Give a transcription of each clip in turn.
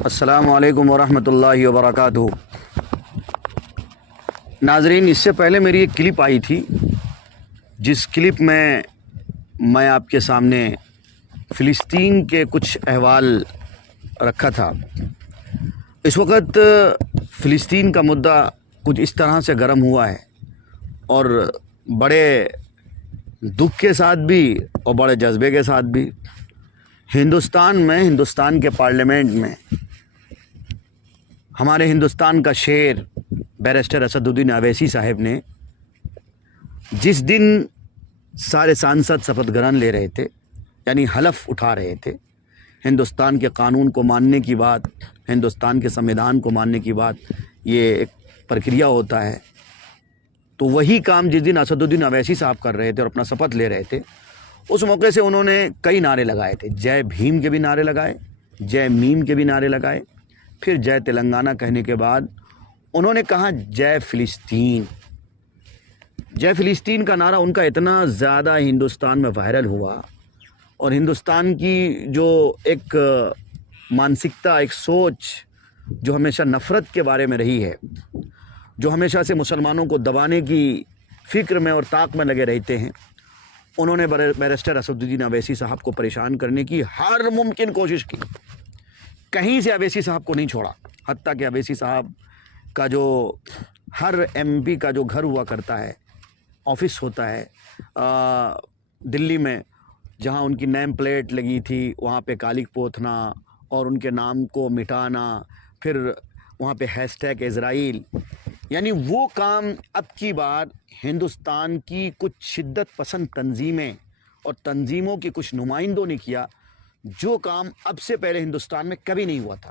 السلام علیکم ورحمۃ اللہ وبرکاتہ۔ ناظرین، اس سے پہلے میری ایک کلپ آئی تھی جس کلپ میں آپ کے سامنے فلسطین کے کچھ احوال رکھا تھا۔ اس وقت فلسطین کا مدعا کچھ اس طرح سے گرم ہوا ہے اور بڑے دکھ کے ساتھ بھی اور بڑے جذبے کے ساتھ بھی ہندوستان کے پارلیمنٹ میں ہمارے ہندوستان کا شیر بیرسٹر اسد الدین اویسی صاحب نے جس دن سارے سانسد شپتھ گرہن لے رہے تھے، یعنی حلف اٹھا رہے تھے، ہندوستان کے قانون کو ماننے کی بات، ہندوستان کے سمویدھان کو ماننے کی بات، یہ ایک پرکریا ہوتا ہے۔ تو وہی کام جس دن اسد الدین اویسی صاحب کر رہے تھے اور اپنا شپتھ لے رہے تھے، اس موقع سے انہوں نے کئی نعرے لگائے تھے۔ جے بھیم کے بھی نعرے لگائے، جے میم کے بھی نعرے لگائے، پھر جے تلنگانہ کہنے کے بعد انہوں نے کہا جے فلسطین۔ جے فلسطین کا نعرہ ان کا اتنا زیادہ ہندوستان میں وائرل ہوا، اور ہندوستان کی جو ایک مانسکتا، ایک سوچ جو ہمیشہ نفرت کے بارے میں رہی ہے، جو ہمیشہ سے مسلمانوں کو دبانے کی فکر میں اور طاق میں لگے رہتے ہیں، انہوں نے بیرسٹر اسد الدین اویسی صاحب کو پریشان کرنے کی ہر ممکن کوشش کی۔ کہیں سے اویسی صاحب کو نہیں چھوڑا، حتیٰ کہ اویسی صاحب کا جو ہر ایم پی کا جو گھر ہوا کرتا ہے، آفس ہوتا ہے دلی میں، جہاں ان کی نیم پلیٹ لگی تھی، وہاں پہ کالک پوتھنا اور ان کے نام کو مٹانا، پھر وہاں پہ ہیش ٹیگ اسرائیل، یعنی وہ کام اب کی بار ہندوستان کی کچھ شدت پسند تنظیمیں اور تنظیموں کے کچھ نمائندوں نے کیا، جو کام اب سے پہلے ہندوستان میں کبھی نہیں ہوا تھا۔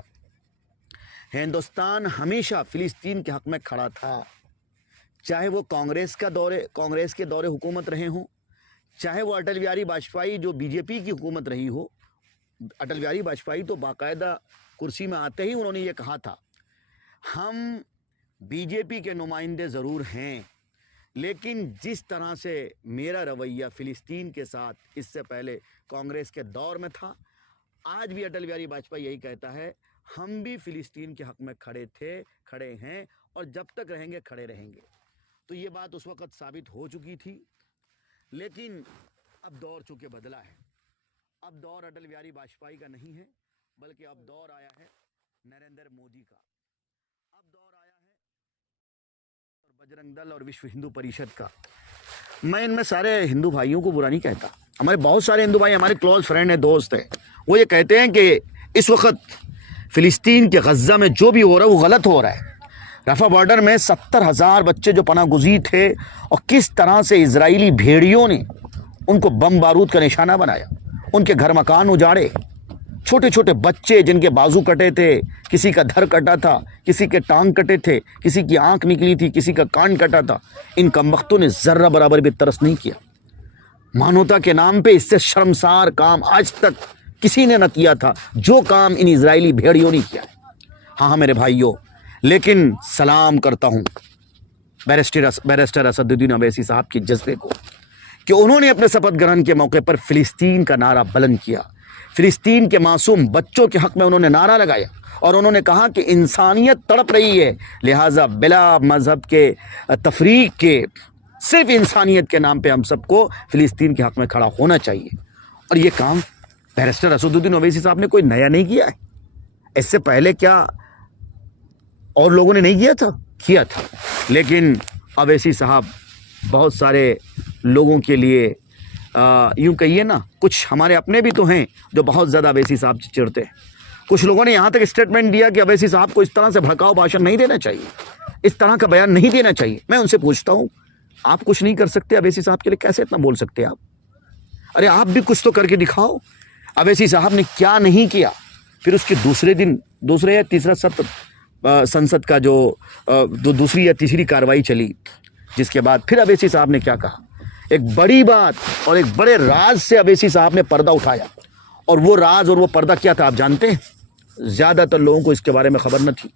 ہندوستان ہمیشہ فلسطین کے حق میں کھڑا تھا، چاہے وہ کانگریس کے دور حکومت رہے ہوں، چاہے وہ اٹل بہاری واجپئی جو بی جے پی کی حکومت رہی ہو۔ اٹل بہاری واجپئی تو باقاعدہ کرسی میں آتے ہی انہوں نے یہ کہا تھا، ہم بی جے پی کے نمائندے ضرور ہیں، لیکن جس طرح سے میرا رویہ فلسطین کے ساتھ اس سے پہلے کانگریس کے دور میں تھا، آج بھی اٹل بہاری واجپئی یہی کہتا ہے، ہم بھی فلسطین کے حق میں کھڑے تھے، کھڑے ہیں، اور جب تک رہیں گے کھڑے رہیں گے۔ تو یہ بات اس وقت ثابت ہو چکی تھی، لیکن اب دور چونکہ بدلا ہے۔ اب دور اٹل بہاری واجپئی کا نہیں ہے، بلکہ اب دور آیا ہے نریندر مودی کا، اب دور آیا ہے اور بجرنگ دل اور وشو ہندو پریشد کا۔ میں ان میں سارے ہندو بھائیوں کو برا نہیں کہتا، ہمارے بہت سارے ہندو بھائی ہمارے کلوز فرینڈ ہیں، دوست ہیں، وہ یہ کہتے ہیں کہ اس وقت فلسطین کے غزہ میں جو بھی ہو رہا ہے وہ غلط ہو رہا ہے۔ رفح بارڈر میں 70,000 بچے جو پناہ گزین تھے، اور کس طرح سے اسرائیلی بھیڑیوں نے ان کو بم بارود کا نشانہ بنایا، ان کے گھر مکان اجاڑے، چھوٹے چھوٹے بچے جن کے بازو کٹے تھے، کسی کا دھر کٹا تھا، کسی کے ٹانگ کٹے تھے، کسی کی آنکھ نکلی تھی، کسی کا کان کٹا تھا، ان کمبختوں نے ذرہ برابر بھی ترس نہیں کیا۔ مانوتا کے نام پہ اس سے شرمسار کام آج تک کسی نے نہ کیا تھا، جو کام ان اسرائیلی بھیڑیوں نے کیا۔ ہاں میرے بھائیوں، لیکن سلام کرتا ہوں بیرسٹر اسد الدین اویسی صاحب کے جذبے کو، کہ انہوں نے اپنے شپتھ گرہن کے موقع پر فلسطین کا نعرہ بلند کیا، فلسطین کے معصوم بچوں کے حق میں انہوں نے نعرہ لگایا، اور انہوں نے کہا کہ انسانیت تڑپ رہی ہے، لہٰذا بلا مذہب کے تفریق کے، صرف انسانیت کے نام پہ ہم سب کو فلسطین کے حق میں کھڑا ہونا چاہیے۔ اور یہ کام بیرسٹر اسد الدین اویسی صاحب نے کوئی نیا نہیں کیا ہے، اس سے پہلے کیا اور لوگوں نے نہیں کیا تھا، لیکن اویسی صاحب بہت سارے لوگوں کے لیے یوں کہیے نا، کچھ ہمارے اپنے بھی تو ہیں جو بہت زیادہ اویسی صاحب سے چڑھتے ہیں۔ کچھ لوگوں نے یہاں تک اسٹیٹمنٹ دیا کہ اویسی صاحب کو اس طرح سے بھڑکاؤ بھاشن نہیں دینا چاہیے، اس طرح کا بیان نہیں دینا چاہیے۔ میں ان سے پوچھتا ہوں، آپ کچھ نہیں کر سکتے اویسی صاحب کے لیے، کیسے اتنا بول سکتے آپ؟ ارے آپ بھی کچھ تو کر کے دکھاؤ۔ اویسی صاحب نے کیا نہیں کیا؟ پھر اس کے دوسرے یا تیسرا سطر سنسد کا جو دوسری یا تیسری کاروائی چلی، جس کے بعد پھر اویسی صاحب نے کیا کہا؟ ایک بڑی بات اور ایک بڑے راز سے اویسی صاحب نے پردہ اٹھایا، اور وہ راز اور وہ پردہ کیا تھا آپ جانتے ہیں؟ زیادہ تر لوگوں کو اس کے بارے میں خبر نہ تھی۔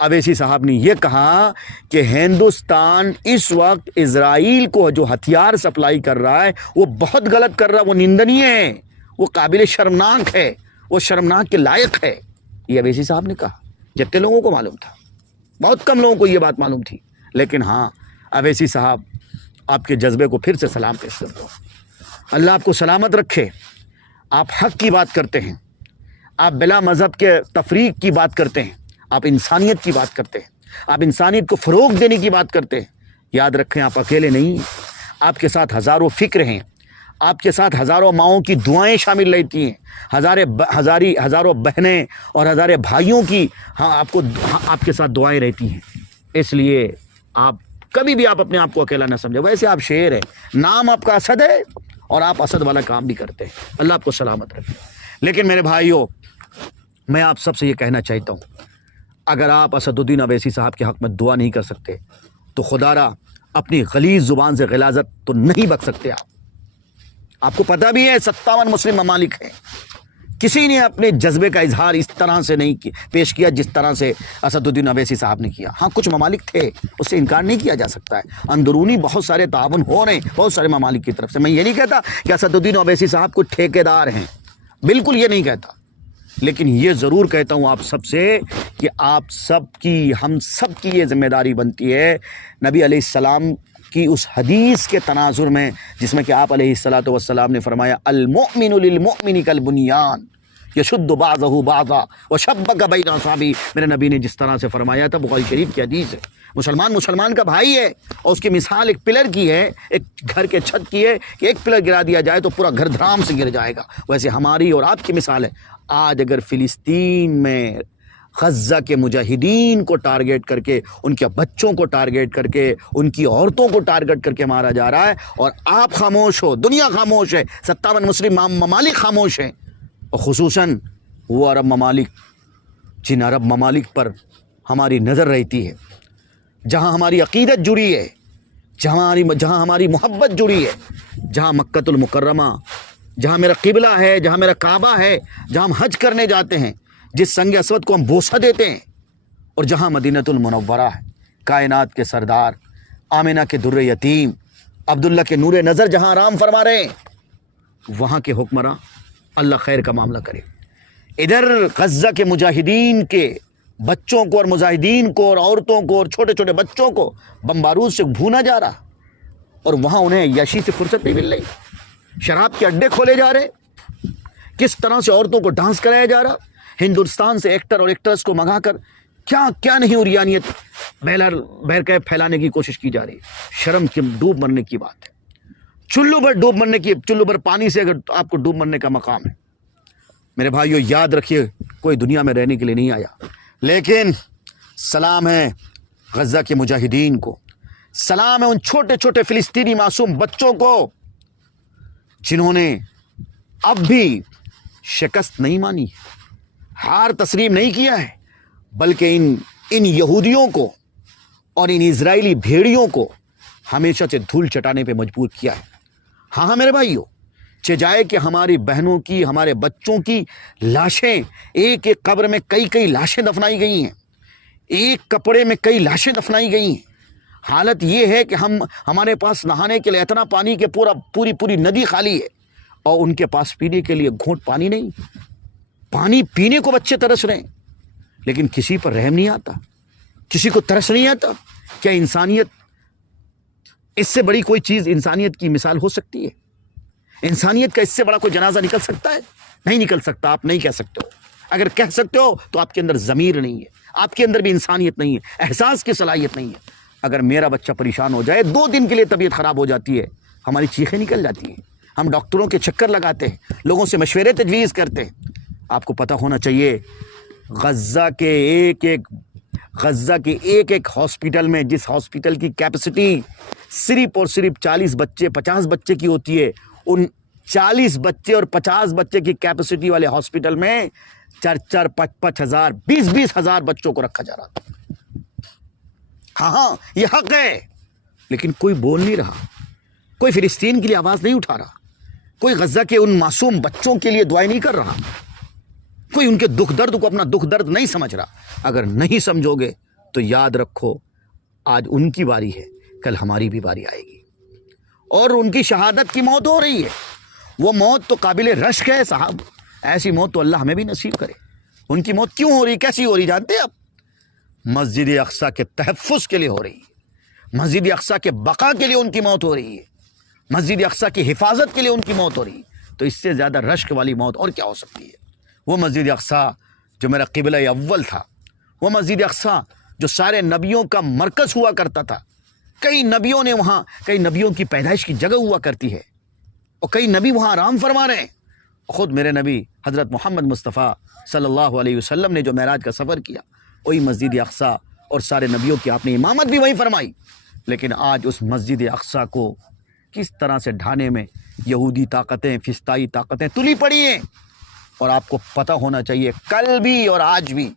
اویسی صاحب نے یہ کہا کہ ہندوستان اس وقت اسرائیل کو جو ہتھیار سپلائی کر رہا ہے وہ بہت غلط کر رہا ہے، وہ نندنیہ ہے، وہ قابل شرمناک ہے، وہ شرمناک کے لائق ہے۔ یہ اویسی صاحب نے کہا. جتنے لوگوں کو معلوم تھا, بہت کم لوگوں کو یہ بات معلوم تھی, لیکن ہاں اویسی صاحب آپ کے جذبے کو پھر سے سلام پیش کرتا ہوں. اللہ آپ کو سلامت رکھے. آپ حق کی بات کرتے ہیں, آپ بلا مذہب کے تفریق کی بات کرتے ہیں, آپ انسانیت کی بات کرتے ہیں, آپ انسانیت کو فروغ دینے کی بات کرتے ہیں. یاد رکھیں آپ اکیلے نہیں, آپ کے ساتھ ہزاروں فکر ہیں, آپ کے ساتھ ہزاروں ماؤں کی دعائیں شامل رہتی ہیں, ہزاروں بہنیں اور ہزارے بھائیوں کی آپ کے ساتھ دعائیں رہتی ہیں. اس لیے آپ کبھی بھی آپ اپنے آپ کو اکیلا نہ سمجھیں. ویسے آپ شیر ہیں, نام آپ کا اسد ہے اور آپ اسد والا کام بھی کرتے ہیں. اللہ آپ کو سلامت رکھے. لیکن میرے بھائیوں, میں آپ سب سے یہ کہنا چاہتا ہوں, اگر آپ اسد الدین اویسی صاحب کے حق میں دعا نہیں کر سکتے تو خدا را اپنی غلیظ زبان سے غلاظت تو نہیں بک سکتے. آپ کو پتہ بھی ہے 57 مسلم ممالک ہیں, کسی نے اپنے جذبے کا اظہار اس طرح سے نہیں پیش کیا جس طرح سے اسد الدین اویسی صاحب نے کیا. ہاں کچھ ممالک تھے, اس سے انکار نہیں کیا جا سکتا ہے, اندرونی بہت سارے تعاون ہو رہے ہیں بہت سارے ممالک کی طرف سے. میں یہ نہیں کہتا کہ اسد الدین اویسی صاحب کو ٹھیکیدار ہیں, بالکل یہ نہیں کہتا, لیکن یہ ضرور کہتا ہوں آپ سب سے کہ آپ سب کی, ہم سب کی یہ ذمہ داری بنتی ہے نبی علیہ السلام کی اس حدیث کے تناظر میں جس میں کہ آپ علیہ الصلوۃ والسلام نے فرمایا المؤمن للمؤمن کالبنیان یشد بعضہ بعضا وشبک بین اصابعہ. میرے نبی نے جس طرح سے فرمایا تھا, بخاری شریف کی حدیث ہے, مسلمان کا بھائی ہے اور اس کی مثال ایک پلر کی ہے, ایک گھر کے چھت کی ہے کہ ایک پلر گرا دیا جائے تو پورا گھر دھڑام سے گر جائے گا. ویسے ہماری اور آپ کی مثال ہے. آج اگر فلسطین میں غزہ کے مجاہدین کو ٹارگیٹ کر کے, ان کے بچوں کو ٹارگیٹ کر کے, ان کی عورتوں کو ٹارگیٹ کر کے مارا جا رہا ہے اور آپ خاموش ہو, دنیا خاموش ہے, 57 مسلم ممالک خاموش ہیں, اور خصوصاً وہ عرب ممالک جن عرب ممالک پر ہماری نظر رہتی ہے, جہاں ہماری عقیدت جڑی ہے, جہاں ہماری محبت جڑی ہے, جہاں مکۃ المکرمہ, جہاں میرا قبلہ ہے, جہاں میرا کعبہ ہے, جہاں ہم حج کرنے جاتے ہیں, جس سنگ اسود کو ہم بوسہ دیتے ہیں, اور جہاں مدینۃ المنورہ ہے, کائنات کے سردار, آمنہ کے در یتیم, عبداللہ کے نور نظر جہاں آرام فرما رہے ہیں, وہاں کے حکمراں اللہ خیر کا معاملہ کرے. ادھر غزہ کے مجاہدین کے بچوں کو اور مجاہدین کو اور عورتوں کو اور چھوٹے چھوٹے بچوں کو بم بارود سے بھونا جا رہا, اور وہاں انہیں یشی سے فرصت نہیں مل رہی, شراب کے اڈے کھولے جا رہے, کس طرح سے عورتوں کو ڈانس کرایا جا رہا, ہندوستان سے ایکٹر اور ایکٹرس کو منگا کر کیا کیا نہیں عریانیت بہرکیف پھیلانے کی کوشش کی جا رہی ہے. شرم کے ڈوب مرنے کی بات ہے, چلو بھر پانی سے اگر آپ کو ڈوب مرنے کا مقام ہے. میرے بھائیو یاد رکھیے, کوئی دنیا میں رہنے کے لیے نہیں آیا, لیکن سلام ہے غزہ کے مجاہدین کو, سلام ہے ان چھوٹے چھوٹے فلسطینی معصوم بچوں کو جنہوں نے اب بھی شکست نہیں مانی, ہار تسلیم نہیں کیا ہے, بلکہ ان یہودیوں کو اور ان اسرائیلی بھیڑیوں کو ہمیشہ سے دھول چٹانے پہ مجبور کیا ہے. ہاں میرے بھائیوں, چاہے کہ ہماری بہنوں کی, ہمارے بچوں کی لاشیں, ایک ایک قبر میں کئی لاشیں دفنائی گئی ہیں, ایک کپڑے میں کئی لاشیں دفنائی گئی ہیں. حالت یہ ہے کہ ہمارے پاس نہانے کے لیے اتنا پانی کہ پوری ندی خالی ہے, اور ان کے پاس پینے کے لیے گھونٹ پانی نہیں. پانی پینے کو بچے ترس رہے ہیں, لیکن کسی پر رحم نہیں آتا, کسی کو ترس نہیں آتا. کیا انسانیت, اس سے بڑی کوئی چیز انسانیت کی مثال ہو سکتی ہے؟ انسانیت کا اس سے بڑا کوئی جنازہ نکل سکتا ہے؟ نہیں نکل سکتا. آپ نہیں کہہ سکتے ہو. اگر کہہ سکتے ہو تو آپ کے اندر ضمیر نہیں ہے, آپ کے اندر بھی انسانیت نہیں ہے, احساس کی صلاحیت نہیں ہے. اگر میرا بچہ پریشان ہو جائے, 2 دن کے لیے طبیعت خراب ہو جاتی ہے, ہماری چیخیں نکل جاتی ہیں, ہم ڈاکٹروں کے چکر لگاتے ہیں, لوگوں سے مشورے تجویز کرتے ہیں. آپ کو پتہ ہونا چاہیے غزہ کے ایک ایک ہاسپٹل میں, جس ہاسپٹل کی کیپیسٹی صرف اور صرف 40 بچے 50 بچے کی ہوتی ہے, ان 40 بچے اور 50 بچے کی کیپیسٹی والے ہاسپٹل میں 4-4 5-5 ہزار 20-20 ہزار بچوں کو رکھا جا رہا تھا. ہاں یہ حق ہے, لیکن کوئی بول نہیں رہا, کوئی فلسطین کے لیے آواز نہیں اٹھا رہا, کوئی غزہ کے ان معصوم بچوں کے لیے دعائیں نہیں کر رہا, کوئی ان کے دکھ درد کو اپنا دکھ درد نہیں سمجھ رہا. اگر نہیں سمجھو گے تو یاد رکھو, آج ان کی باری ہے, کل ہماری بھی باری آئے گی, اور ان کی شہادت کی موت ہو رہی ہے. وہ موت تو قابل رشک ہے صاحب, ایسی موت تو اللہ ہمیں بھی نصیب کرے. ان کی موت کیوں ہو رہی, کیسی ہو رہی جانتے ہیں آپ؟ مسجد اقصیٰ کے تحفظ کے لیے ہو رہی ہے, مسجد اقصیٰ کے بقا کے لیے ان کی موت ہو رہی ہے, مسجد اقصیٰ کی حفاظت کے لیے ان کی موت ہو رہی ہے. تو اس سے زیادہ رشک والی موت اور کیا ہو سکتی ہے؟ وہ مسجد اقصیٰ جو میرا قبلہ اول تھا, وہ مسجد اقصیٰ جو سارے نبیوں کا مرکز ہوا کرتا تھا, کئی نبیوں نے وہاں, کئی نبیوں کی پیدائش کی جگہ ہوا کرتی ہے, اور کئی نبی وہاں آرام فرما رہے ہیں. خود میرے نبی حضرت محمد مصطفیٰ صلی اللہ علیہ وسلم نے جو معراج کا سفر کیا, وہی مسجد اقصیٰ اور سارے نبیوں کی آپ نے امامت بھی وہیں فرمائی. لیکن آج اس مسجد اقصیٰ کو کس طرح سے ڈھانے میں یہودی طاقتیں, فسطائی طاقتیں تلی پڑی ہیں. اور آپ کو پتہ ہونا چاہیے کل بھی اور آج بھی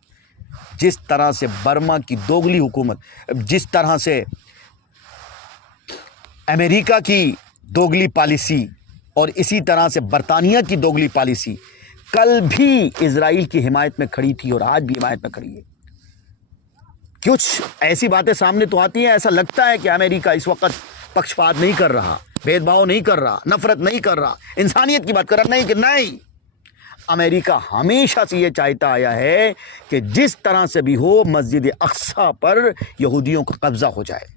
جس طرح سے برما کی دوگلی حکومت, جس طرح سے امریکہ کی دوگلی پالیسی اور اسی طرح سے برطانیہ کی دوگلی پالیسی کل بھی اسرائیل کی حمایت میں کھڑی تھی اور آج بھی حمایت میں کھڑی ہے. کچھ ایسی باتیں سامنے تو آتی ہیں, ایسا لگتا ہے کہ امریکہ اس وقت پکشپات نہیں کر رہا, بھید بھاؤ نہیں کر رہا, نفرت نہیں کر رہا, انسانیت کی بات کر رہا. نہیں کہ نہیں, امریکہ ہمیشہ سے یہ چاہتا آیا ہے کہ جس طرح سے بھی ہو مسجد اقصیٰ پر یہودیوں کا قبضہ ہو جائے,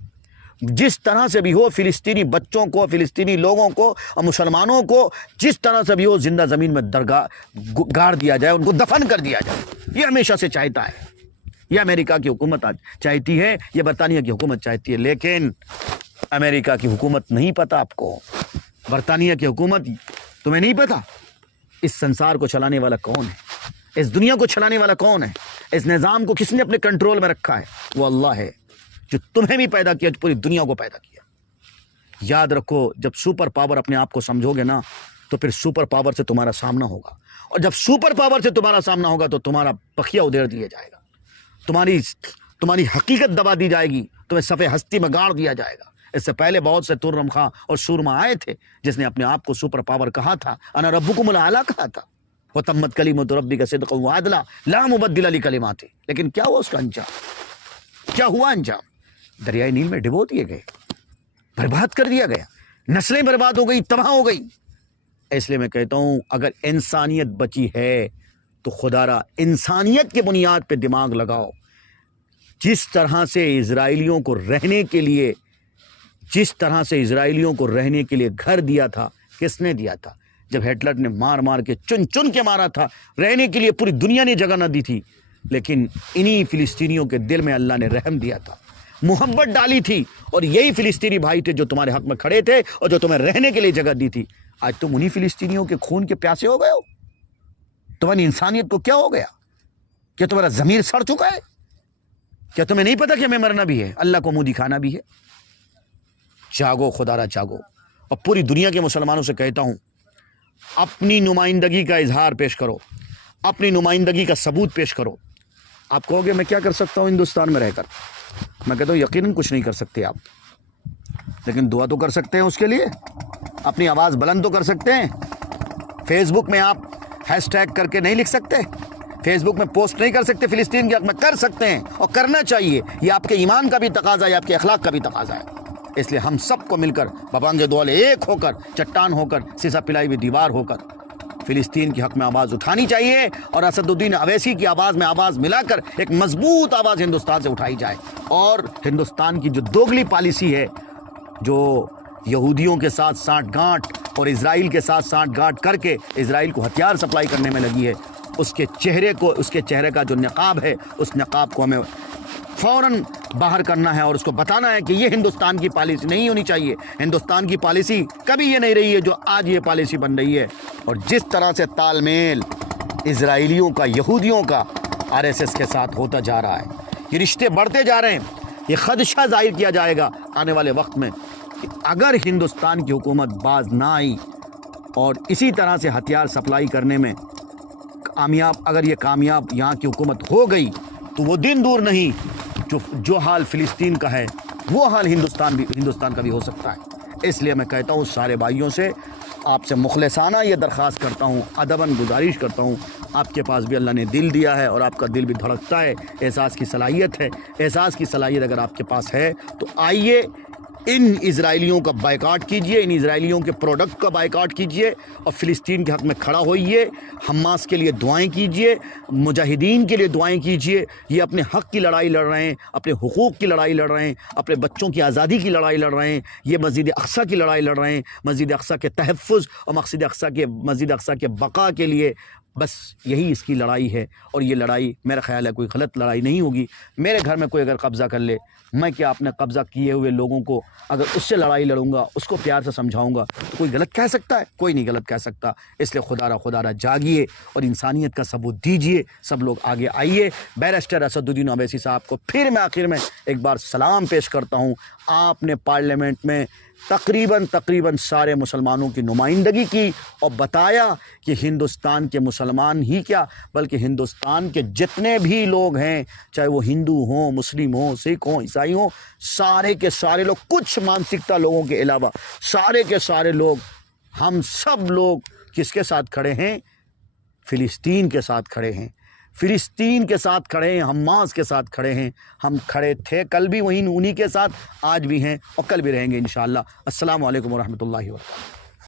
جس طرح سے بھی ہو فلسطینی بچوں کو, فلسطینی لوگوں کو اور مسلمانوں کو جس طرح سے بھی ہو زندہ زمین میں درگاہ گاڑ دیا جائے, ان کو دفن کر دیا جائے. یہ ہمیشہ سے چاہتا ہے, یہ امریکہ کی حکومت آج چاہتی ہے, یہ برطانیہ کی حکومت چاہتی ہے. لیکن امریکہ کی حکومت نہیں پتہ آپ کو, برطانیہ کی حکومت تمہیں نہیں پتہ اس سنسار کو چلانے والا کون ہے, اس دنیا کو چلانے والا کون ہے, اس نظام کو کس نے اپنے کنٹرول میں رکھا ہے؟ وہ اللہ ہے جو تمہیں بھی پیدا کیا, جو پوری دنیا کو پیدا کیا. یاد رکھو, جب سپر پاور اپنے آپ کو سمجھو گے نا تو پھر سپر پاور سے تمہارا سامنا ہوگا, اور جب سپر پاور سے تمہارا سامنا ہوگا تو تمہارا بخیا ادھیڑ دیا جائے گا, تمہاری حقیقت دبا دی جائے گی, تمہیں صفحہ ہستی میں گاڑ دیا جائے گا. اس سے پہلے بہت سے ترم خاں اور سورما آئے تھے جس نے اپنے آپ کو سپر پاور کہا تھا, انا ربکم الاعلی کہا تھا, وتمت کلمۃ ربک صدقا وعدلا لا مبدل لکلماتہ. لیکن کیا ہوا اس کا انجام, کیا ہوا انجام؟ دریائے نیل میں ڈبو دیے گئے, برباد کر دیا گیا, نسلیں برباد ہو گئی, تباہ ہو گئی. اس لیے میں کہتا ہوں اگر انسانیت بچی ہے تو خدا را انسانیت کے بنیاد پہ دماغ لگاؤ. جس طرح سے اسرائیلیوں کو رہنے کے لیے, جس طرح سے اسرائیلیوں کو رہنے کے لیے گھر دیا تھا, کس نے دیا تھا؟ جب ہٹلر نے مار مار کے چن چن کے مارا تھا, رہنے کے لیے پوری دنیا نے جگہ نہ دی تھی, لیکن انہی فلسطینیوں کے دل میں اللہ نے رحم دیا تھا, محبت ڈالی تھی, اور یہی فلسطینی بھائی تھے جو تمہارے حق میں کھڑے تھے اور جو تمہیں رہنے کے لیے جگہ دی تھی. آج تم انہی فلسطینیوں کے خون کے پیاسے ہو گئے ہو. تمہاری انسانیت کو کیا ہو گیا؟ کیا تمہارا ضمیر سڑ چکا ہے؟ کیا تمہیں نہیں پتا کہ ہمیں مرنا بھی ہے, اللہ کو منہ دکھانا بھی ہے؟ جاگو خدا را جاگو. اور پوری دنیا کے مسلمانوں سے کہتا ہوں اپنی نمائندگی کا اظہار پیش کرو, اپنی نمائندگی کا ثبوت پیش کرو. آپ کہو گے میں کیا کر سکتا ہوں ہندوستان میں رہ کر؟ میں کہتا ہوں یقیناً کچھ نہیں کر سکتے آپ, لیکن دعا تو کر سکتے ہیں اس کے لیے, اپنی آواز بلند تو کر سکتے ہیں. فیس بک میں آپ ہیش ٹیگ کر کے نہیں لکھ سکتے, فیس بک میں پوسٹ نہیں کر سکتے فلسطین کے حق میں, کر سکتے ہیں اور کرنا چاہیے. یہ آپ کے ایمان کا بھی تقاضا ہے, آپ کے اخلاق کا بھی تقاضا ہے. اس لیے ہم سب کو مل کر بابانگ دولے ایک ہو کر, چٹان ہو کر, سیسا پلائی ہوئی دیوار ہو کر فلسطین کے حق میں آواز اٹھانی چاہیے, اور اسد الدین اویسی کی آواز میں آواز ملا کر ایک مضبوط آواز ہندوستان سے اٹھائی جائے. اور ہندوستان کی جو دوگلی پالیسی ہے, جو یہودیوں کے ساتھ سانٹھ گانٹھ اور اسرائیل کے ساتھ سانٹھ گانٹھ کر کے اسرائیل کو ہتھیار سپلائی کرنے میں لگی ہے, اس کے چہرے کا جو نقاب ہے, اس نقاب کو ہمیں فوراً باہر کرنا ہے اور اس کو بتانا ہے کہ یہ ہندوستان کی پالیسی نہیں ہونی چاہیے. ہندوستان کی پالیسی کبھی یہ نہیں رہی ہے جو آج یہ پالیسی بن رہی ہے. اور جس طرح سے تال میل اسرائیلیوں کا, یہودیوں کا RSS کے ساتھ ہوتا جا رہا ہے, یہ رشتے بڑھتے جا رہے ہیں. یہ خدشہ ظاہر کیا جائے گا آنے والے وقت میں کہ اگر ہندوستان کی حکومت باز نہ آئی اور اسی طرح سے ہتھیار سپلائی کرنے میں کامیاب, اگر یہ کامیاب یہاں کی حکومت ہو گئی تو وہ دن دور نہیں جو حال فلسطین کا ہے وہ حال ہندوستان کا بھی ہو سکتا ہے. اس لیے میں کہتا ہوں سارے بھائیوں سے, آپ سے مخلصانہ یہ درخواست کرتا ہوں, ادباً گزارش کرتا ہوں, آپ کے پاس بھی اللہ نے دل دیا ہے اور آپ کا دل بھی دھڑکتا ہے, احساس کی صلاحیت ہے. احساس کی صلاحیت اگر آپ کے پاس ہے تو آئیے ان اسرائیلیوں کا بائیکاٹ کیجئے، ان اسرائیلیوں کے پروڈکٹ کا بائیکاٹ کیجئے اور فلسطین کے حق میں کھڑا ہوئیے، حماس کے لیے دعائیں کیجئے، مجاہدین کے لیے دعائیں کیجئے۔ یہ اپنے حق کی لڑائی لڑ رہے ہیں، اپنے حقوق کی لڑائی لڑ رہے ہیں، اپنے بچوں کی آزادی کی لڑائی لڑ رہے ہیں، یہ مسجد اقصیٰ کی لڑائی لڑ رہے ہیں، مسجد اقصیٰ کے تحفظ اور مسجد اقصیٰ کے بقا کے لیے۔ بس یہی اس کی لڑائی ہے، اور یہ لڑائی میرا خیال ہے کوئی غلط لڑائی نہیں ہوگی۔ میرے گھر میں کوئی اگر قبضہ کر لے، میں کیا اپنے قبضہ کیے ہوئے لوگوں کو اگر اس سے لڑائی لڑوں گا، اس کو پیار سے سمجھاؤں گا، تو کوئی غلط کہہ سکتا ہے؟ کوئی نہیں غلط کہہ سکتا۔ اس لیے خدا را جاگیے اور انسانیت کا ثبوت دیجیے، سب لوگ آگے آئیے۔ بیرسٹر اسد الدین اویسی صاحب کو پھر میں آخر میں ایک بار سلام پیش کرتا ہوں۔ آپ نے پارلیمنٹ میں تقریباً سارے مسلمانوں کی نمائندگی کی اور بتایا کہ ہندوستان کے مسلمان ہی کیا بلکہ ہندوستان کے جتنے بھی لوگ ہیں، چاہے وہ ہندو ہوں، مسلم ہوں، سکھ ہوں، عیسائی ہوں، سارے کے سارے لوگ، کچھ مانسکتا لوگوں کے علاوہ سارے کے سارے لوگ، ہم سب لوگ کس کے ساتھ کھڑے ہیں؟ فلسطین کے ساتھ کھڑے ہیں، فلسطین کے ساتھ کھڑے ہیں، حماس کے ساتھ کھڑے ہیں۔ ہم کھڑے تھے کل بھی انہی کے ساتھ، آج بھی ہیں اور کل بھی رہیں گے انشاءاللہ۔ السلام علیکم ورحمۃ اللہ وبرکاتہ۔